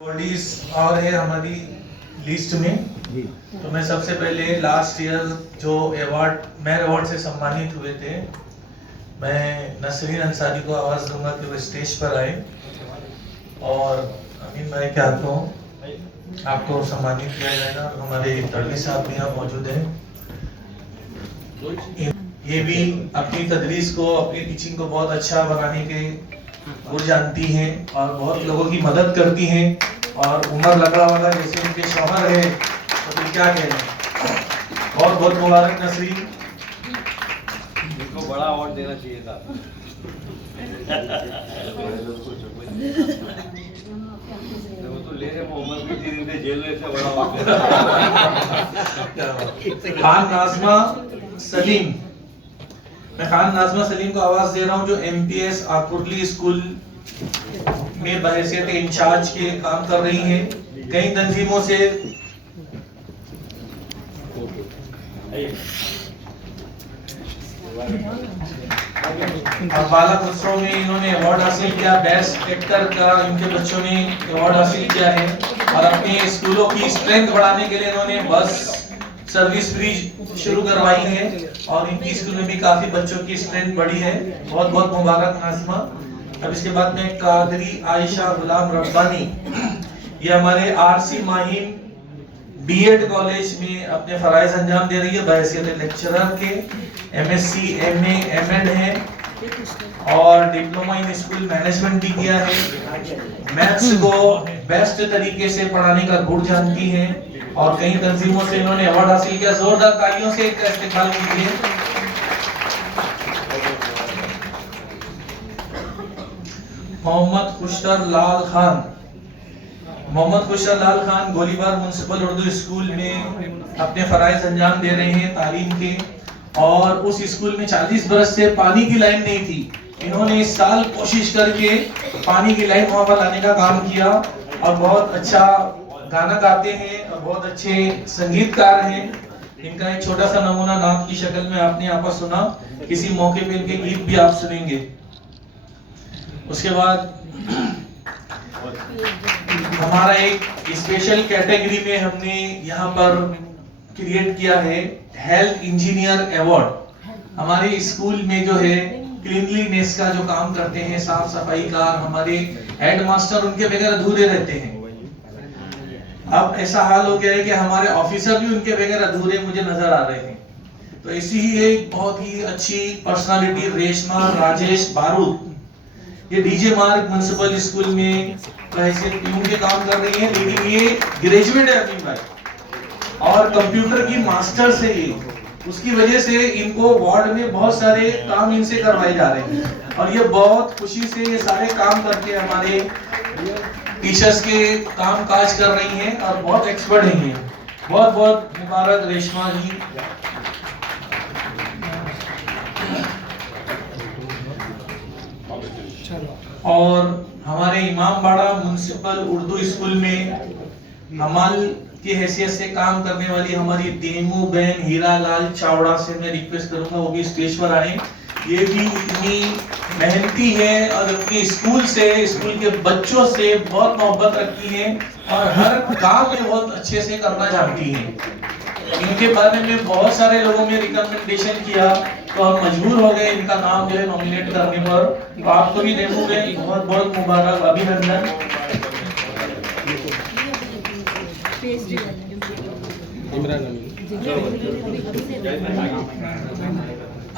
Bodies और है हमारी लिस्ट में। तो मैं सबसे पहले लास्ट ईयर जो मेयर अवार्ड से सम्मानित हुए थे, मैं नसरीन अंसारी को आवाज़ दूंगा कि वो स्टेज पर आए और अमीन भाई के हाथों आपको सम्मानित किया जाएगा। हमारे तड़वी साहब भी यहाँ मौजूद हैं। ये भी अपनी तदरीस को, अपनी टीचिंग को बहुत अच्छा बनाने के गुर जानती हैं और बहुत लोगों की मदद करती हैं। और उमर लकड़ा वाला जैसे उनके शौहर है तो फिर क्या कहना। बहुत बहुत मुबारक नसरीन। इनको बड़ा अवार्ड देना चाहिए था। वो तो ले रहे मोहम्मद भी 3 दिन से जेल में, बड़ा अवार्ड। खान नाज़मा सलीम, मैं खान नाज़मा सलीम को आवाज दे रहा हूँ, जो MPS आकुरली स्कूल में बहैसियत इंचार्ज के काम कर रही हैं। कई तंजीमों से बालक उत्सव में इन्होंने अवार्ड हासिल किया। बेस्ट एक्टर का इनके बच्चों ने अवार्ड हासिल किया है। और अपने स्कूलों की स्ट्रेंथ बढ़ाने के लिए इन्होंने बस सर्विस फ्री शुरू करवाई है और इनकी स्कूल में भी काफी बच्चों की स्ट्रेंथ बढ़ी है। बहुत बहुत मुबारक नाज़मा। अब इसके बाद में कादरी आयशा गुलाम रब्बानी, ये हमारे RC माहिम B.Ed कॉलेज में अपने फराइज अंजाम दे रही है बहैसियत लेक्चरर के। MSc MA M.Ed है और डिप्लोमा इन स्कूल मैनेजमेंट भी किया है। मैथ्स को बेस्ट तरीके से पढ़ाने का गुण जानती है और कई तंजीमों से इन्होंने अवार्ड हासिल किया। जोरदार तालियों से इनका इस्तेमाल कीजिए। मोहम्मद खुशर लाल खान, मोहम्मद खुशर लाल खान गोलीबार म्युनिसिपल उर्दू स्कूल में अपने फराइज अंजाम दे रहे हैं तालीम के। और उस स्कूल में 40 बरस से पानी की लाइन नहीं थी। इन्होंने इस साल कोशिश करके पानी की लाइन वहां पर लाने का काम किया और बहुत अच्छा गाना गाते हैं और बहुत अच्छे संगीतकार हैं। इनका एक छोटा सा नमूना नात की शक्ल में आपने यहाँ पर सुना। किसी मौके पे इनके गीत भी आप सुनेंगे। उसके बाद हमारा एक स्पेशल कैटेगरी में हमने यहाँ पर क्रिएट किया है हेल्थ इंजीनियर अवार्ड। हमारे स्कूल में जो है क्लीनलीनेस का जो काम करते हैं, साफ सफाई का, हमारे हेडमास्टर उनके बगैर अधूरे रहते हैं। अब ऐसा हाल हो गया है कि हमारे ऑफिसर भी उनके बगैर अधूरे मुझे नजर आ रहे हैं। तो ऐसी ही एक बहुत ही अच्छी पर्सनालिटी रेशमा राजेश बारूद, ये DJ मार्ग म्युनिसिपल स्कूल में पीयू के काम कर रही है, लेकिन ये ग्रेजुएट है अमीन भाई और कंप्यूटर की मास्टर्स है ये। उसकी वजह से इनको वार्ड में बहुत सारे काम इनसे करवाए जा रहे हैं और ये बहुत खुशी से ये सारे काम करके हमारे टीचर्स के काम काज कर रही हैं और बहुत एक्सपर्ट हैं। बहुत बहुत मुबारक रेशमा जी। और हमारे इमामबाड़ा म्युनिसिपल उर्दू स्कूल में हमाल की हैसियत से काम करने वाली हमारी देमू बहन हीरा लाल चावड़ा से मैं रिक्वेस्ट करूंगा वो भी स्टेज पर आए। ये भी इतनी मेहनती है और अपनी स्कूल से, स्कूल के बच्चों से बहुत मोहब्बत रखती है और हर काम में बहुत अच्छे से करना जानती है। इनके बारे में बहुत सारे लोगों ने रिकमेंडेशन किया तो हम मजबूर हो गए इनका नाम जो है नॉमिनेट करने पर। तो आपको भी देखोगे बहुत बहुत मुबारक, अभिनंदन।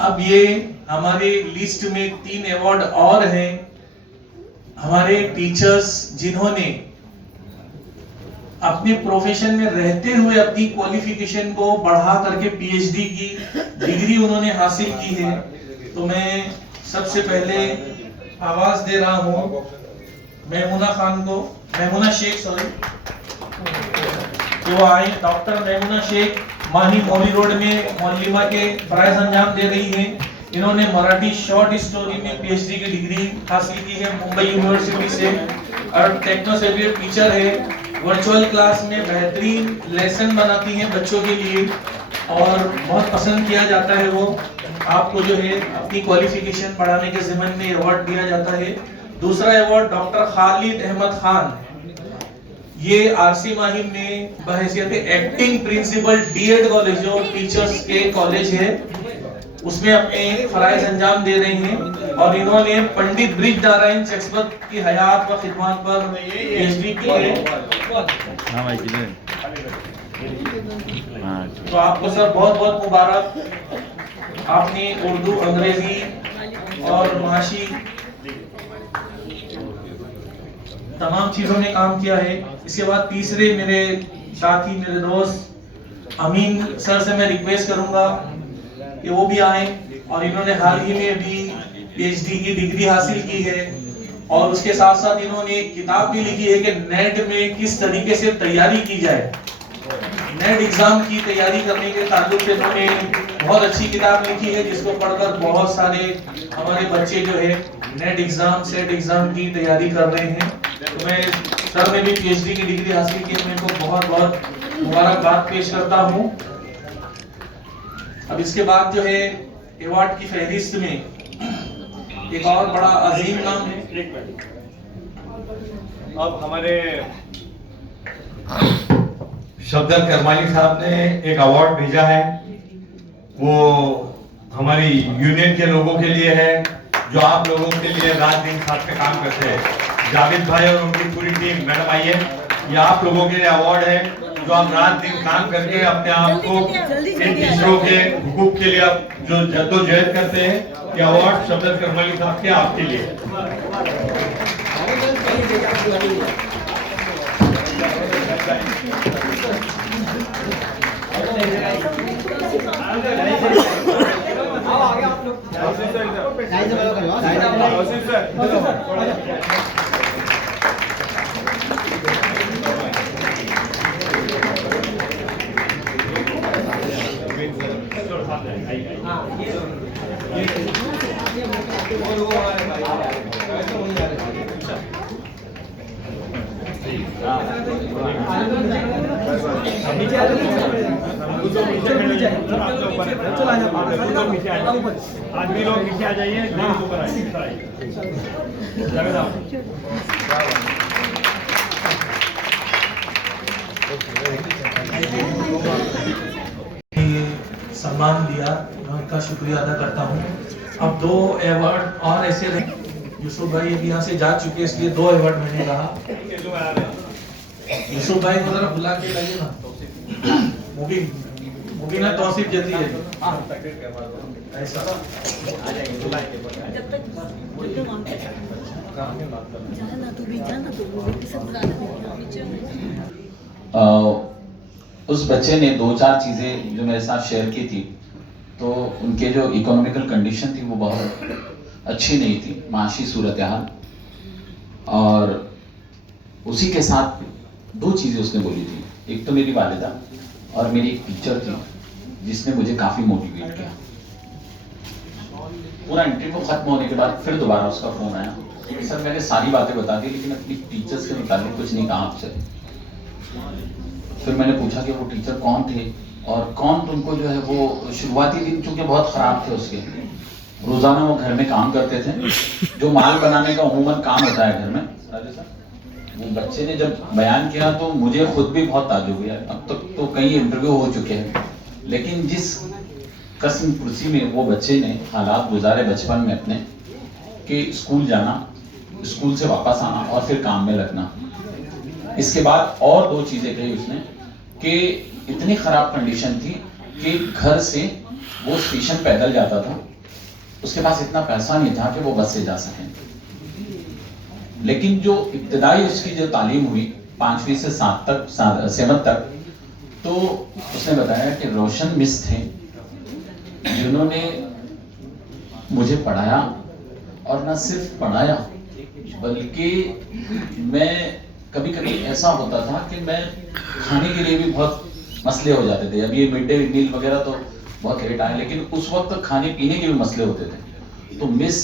अब ये हमारे लिस्ट में 3 अवार्ड और हैं। हमारे टीचर्स जिन्होंने अपने प्रोफेशन में रहते हुए अपनी क्वालिफिकेशन को बढ़ा करके PhD की डिग्री उन्होंने हासिल की है। तो मैं सबसे पहले आवाज दे रहा हूँ मेमुना शेख, तो आई डॉक्टर मेमुना शेख माही मौली रोड में मौलिमा के फराइज अंजाम दे रही है। इन्होंने मराठी शॉर्ट स्टोरी में PhD की डिग्री हासिल की है मुंबई यूनिवर्सिटी से और टेक्नो सेवियर टीचर है। वर्चुअल क्लास में बेहतरीन लेसन बनाती हैं बच्चों के लिए और बहुत पसंद किया जाता है। वो आपको जो है अपनी क्वालिफिकेशन बढ़ाने के ज़िम्मन में अवार्ड दिया जाता है। दूसरा अवार्ड डॉक्टर खालिद अहमद खान, ये आरसी माहिम में बहैसियत एक्टिंग प्रिंसिपल डीएड कॉलेज जो टीचर्स के कॉलेज है उसमें अपने फराइज अंजाम दे रहे हैं और इन्होंने पंडित ब्रिज नारायण चक्सबत की हयात व खिदमत पर पीएचडी की है। तो आपको सर बहुत बहुत मुबारक, आपने उर्दू, अंग्रेजी और माशी तमाम चीजों में काम किया है। इसके बाद तीसरे मेरे साथी, मेरे दोस्त अमीन सर से मैं रिक्वेस्ट करूंगा कि वो भी आए और इन्होंने हाल ही में भी पीएचडी की डिग्री हासिल की है और उसके साथ साथ इन्होंने एक किताब भी लिखी है कि नेट में किस तरीके से तैयारी की जाए। नेट एग्जाम की तैयारी करने के ताल्लुक से इन्होंने बहुत अच्छी किताब लिखी है जिसको पढ़कर बहुत सारे हमारे बच्चे जो है नेट एग्जाम, सेट एग्जाम की तैयारी कर रहे हैं। तो मैं सर ने भी पीएचडी की डिग्री हासिल की है, मैं इनको बहुत बहुत मुबारकबाद पेश करता हूँ। अब इसके बाद जो है अवार्ड की फहरिस्त में एक और बड़ा अजीम नाम है। अब हमारे शफदत करमाली साहब ने एक अवार्ड भेजा है, वो हमारी यूनियन के लोगों के लिए है जो आप लोगों के लिए रात दिन साथ में काम करते हैं। जावेद भाई और उनकी पूरी टीम, मैडम आइए, ये आप लोगों के लिए अवार्ड है जो आप रात दिन काम करके अपने आप को इन टीचरों के हुकूक के लिए आप जो जद्दोजहद करते हैं। ये अवार्ड शफदत करमाली साहब के आपके लिए। आदमी लोग नीचे आ जाइए, ऊपर आइए। सम्मान दिया, मैं उनका शुक्रिया अदा करता हूँ। अब 2 अवार्ड और ऐसे रहे। यूसुफ भाई अभी यहाँ से जा चुके, इसलिए 2 अवार्ड मैंने कहा। यूसुफ भाई को जरा बुला के लाइए ना। मुबीन ना तौसीफ जल्दी है ऐसा। उस बच्चे ने 2-4 चीज़ें जो मेरे साथ शेयर की थी, तो उनके जो इकोनॉमिकल कंडीशन थी वो बहुत अच्छी नहीं थी, माशी सूरत हाल। और उसी के साथ 2 चीज़ें उसने बोली थी। एक तो मेरी वालिदा और मेरी एक टीचर थी जिसने मुझे काफ़ी मोटिवेट किया। पूरा इंटरव्यू खत्म होने के बाद फिर दोबारा उसका फ़ोन आया, सर मैंने सारी बातें बता दी लेकिन अपनी टीचर्स के मुताबिक कुछ नहीं कहा आपसे। फिर मैंने पूछा कि वो टीचर कौन थे और कौन तुमको जो है वो शुरुआती दिन चूंकि बहुत ख़राब थे उसके, रोज़ाना वो घर में काम करते थे, जो माल बनाने का अमूमन काम होता है घर में। राजेश सर, वो बच्चे ने जब बयान किया तो मुझे खुद भी बहुत ताज्जुब हुआ। अब तक तो कई इंटरव्यू हो चुके हैं, लेकिन जिस कस्म कुर्सी में वो बच्चे ने हालात गुजारे बचपन में अपने, कि स्कूल जाना, स्कूल से वापस आना और फिर काम में लगना। इसके बाद और 2 चीज़ें कही उसने कि इतनी ख़राब कंडीशन थी कि घर से वो स्टेशन पैदल जाता था, उसके पास इतना पैसा नहीं था कि वो बस से जा सकें। लेकिन जो इब्तदाई उसकी जो तालीम हुई 5वीं से 7th तक, तो उसने बताया कि रोशन मिस थे जिन्होंने मुझे पढ़ाया, और न सिर्फ पढ़ाया बल्कि मैं कभी कभी ऐसा होता था कि मैं खाने के लिए भी बहुत मसले हो जाते थे। अब ये मिड डे मील वगैरह तो बहुत लेट आए, लेकिन उस वक्त खाने पीने के भी मसले होते थे। तो मिस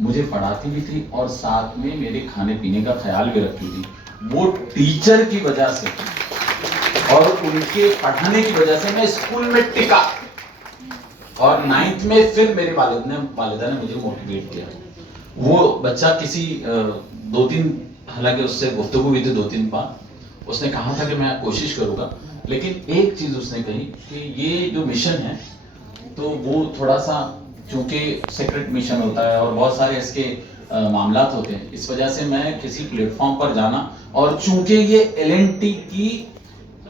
मुझे पढ़ाती भी थी और साथ में मेरे खाने पीने का ख्याल भी रखती थी। वो टीचर की वजह से और उनके पढ़ाने की वजह से मैं स्कूल में टिका, और 9th में फिर मेरे वालिदा ने मुझे मोटिवेट किया। वो बच्चा किसी 2-3, हालांकि उससे गुफ्तगू हुई थी 2-3 बार, उसने कहा था कि मैं कोशिश करूंगा, लेकिन एक चीज उसने कही कि ये जो मिशन है तो वो थोड़ा सा, चूंकि सीक्रेट मिशन होता है और बहुत सारे इसके मामलात होते हैं, इस वजह से मैं किसी प्लेटफॉर्म पर जाना, और चूंकि ये एलएनटी की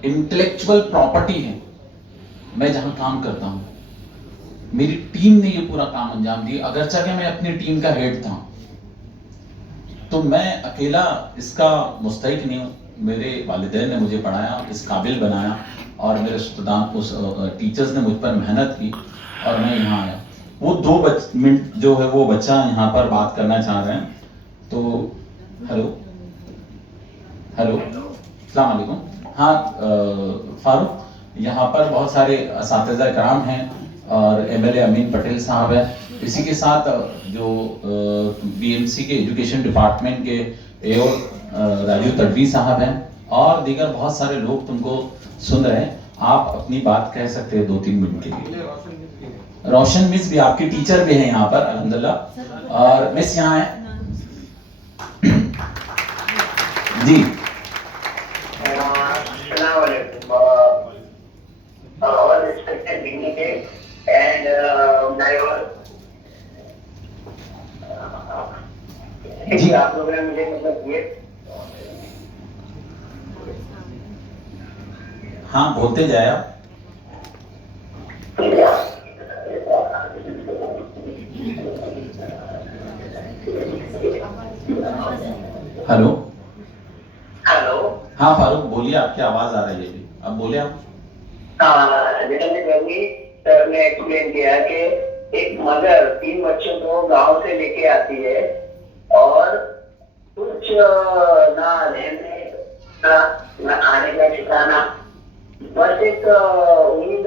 इंटेलेक्चुअल प्रॉपर्टी है, मैं जहां काम करता हूं, मेरी टीम ने ये पूरा काम अंजाम दिया, अगरचे कि मैं अपनी टीम का हेड था, तो मैं अकेला इसका मुस्तहिक नहीं हूँ। मेरे वालिदैन ने मुझे पढ़ाया, इस काबिल बनाया, और मेरे टीचर्स ने मुझ पर मेहनत की और मैं यहाँ आया। वो 2 मिनट जो है वो बच्चा यहाँ पर बात करना चाह रहे हैं, तो हेलो अस्सलाम वालेकुम। हाँ फारूक, यहाँ पर बहुत सारे असातिज़ा कराम हैं और एमएलए अमीन पटेल साहब हैं, इसी के साथ जो बीएमसी के एजुकेशन डिपार्टमेंट के एओ राजू तडवी साहब हैं, और दीगर बहुत सारे लोग तुमको सुन रहे हैं। आप अपनी बात कह सकते हैं 2-3 मिनट के लिए। रोशन मिस भी आपकी टीचर भी है यहाँ पर अल्हम्दुलिल्लाह, और मिस यहाँ है जी। जी आप लोगों ने मुझे मतलब ये हाँ बोलते जाए आप। हेलो हाँ फारूक बोलिए, आपकी आवाज आ रही है जी, अब बोले आप। सर ने एक्सप्लेन किया कि एक मदर 3 बच्चों को गांव से लेके आती है और कुछ ना रहने का ना खाने का ठिकाना, बस एक उम्मीद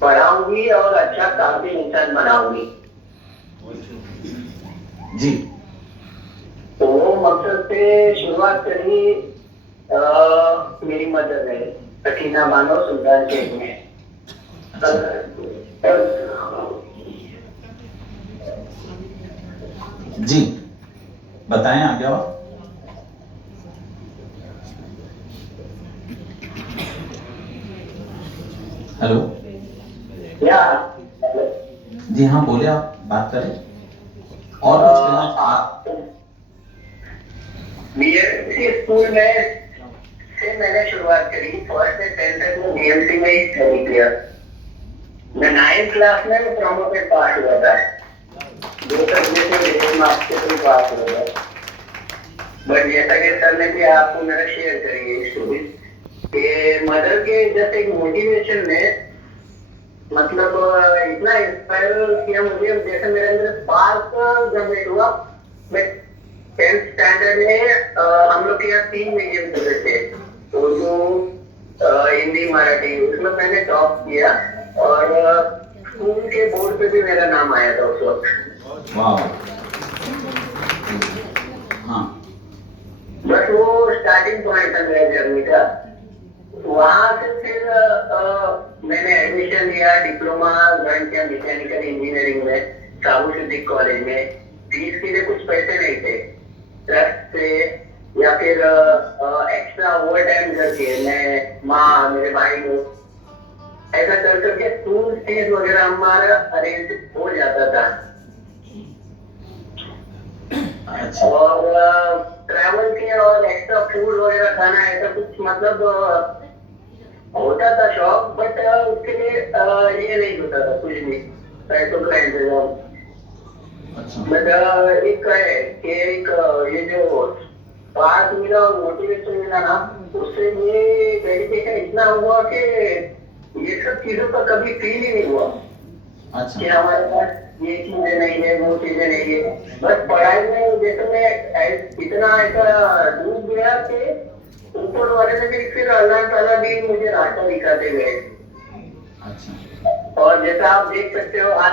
पढ़ाऊंगी और अच्छा काबिल इंसान बनाऊंगी जी। तो वो मकसद से शुरुआत करी मेरी मदर ने सकीना बानो सुल्तान शेख में। जी बताएं आगे आप। हेलो या जी हाँ बोले, आप बात करें और कुछ कहना। बीएमसी स्कूल में से मैंने शुरुआत करी, 1st से 10th तक मैं बीएमसी में ही स्टडी किया। मैं 9th क्लास में प्रोमोटेड पास हुआ था, 2 सब्जेक्ट में ग्रेड मार्क्स से भी पास हुआ था। बट जैसा कि सर ने भी आपको मेरा शेयर करेंगे स्टोरी कि मदर के जैसे एक मोटिवेशन ने मतलब इतना इंस्पायर किया मुझे, जैसे मेरे अंदर स्पार्क जनरेट हुआ। मैं 10th स्टैंडर्ड में हम लोग के यहाँ 3 मीडियम चलते थे, उर्दू हिंदी मराठी, उसमें मैंने टॉप किया और स्कूल के बोर्ड पे भी मेरा नाम आया था उस वक्त। वाह हाँ, बस वो स्टार्टिंग पॉइंट था मेरा जर्नी का। वहां से फिर मैंने एडमिशन लिया, डिप्लोमा ज्वाइन किया मैकेनिकल इंजीनियरिंग में साबू सिद्दीक कॉलेज में। फीस के लिए कुछ पैसे नहीं थे, ट्रस्ट से या फिर एक्स्ट्रा ओवर टाइम करके मैं माँ मेरे भाई लोग ऐसा कर करके स्कूल फीस वगैरह हमारा अरेंज हो जाता था। अच्छा और ट्रैवल किया और एक्स्ट्रा फूड वगैरह खाना ऐसा कुछ मतलब होता था शौक, बट उसके लिए ये नहीं होता था कुछ भी पैसों का इंतजाम। अच्छा बट एक है कि एक ये जो पास मिला और मोटिवेशन मिला ना, उससे ये डेडिकेशन इतना हुआ कि ये सब चीजों का कभी फील ही नहीं हुआ अच्छा कि हमारे पास ये चीजें नहीं है वो चीजें नहीं है। बस पढ़ाई में जैसे मैं इतना ऐसा डूब गया कि ऊपर वाले ने भी फिर अल्लाह ताला भी मुझे रास्ता दिखाते गए। अच्छा और जैसा आप देख सकते हो आज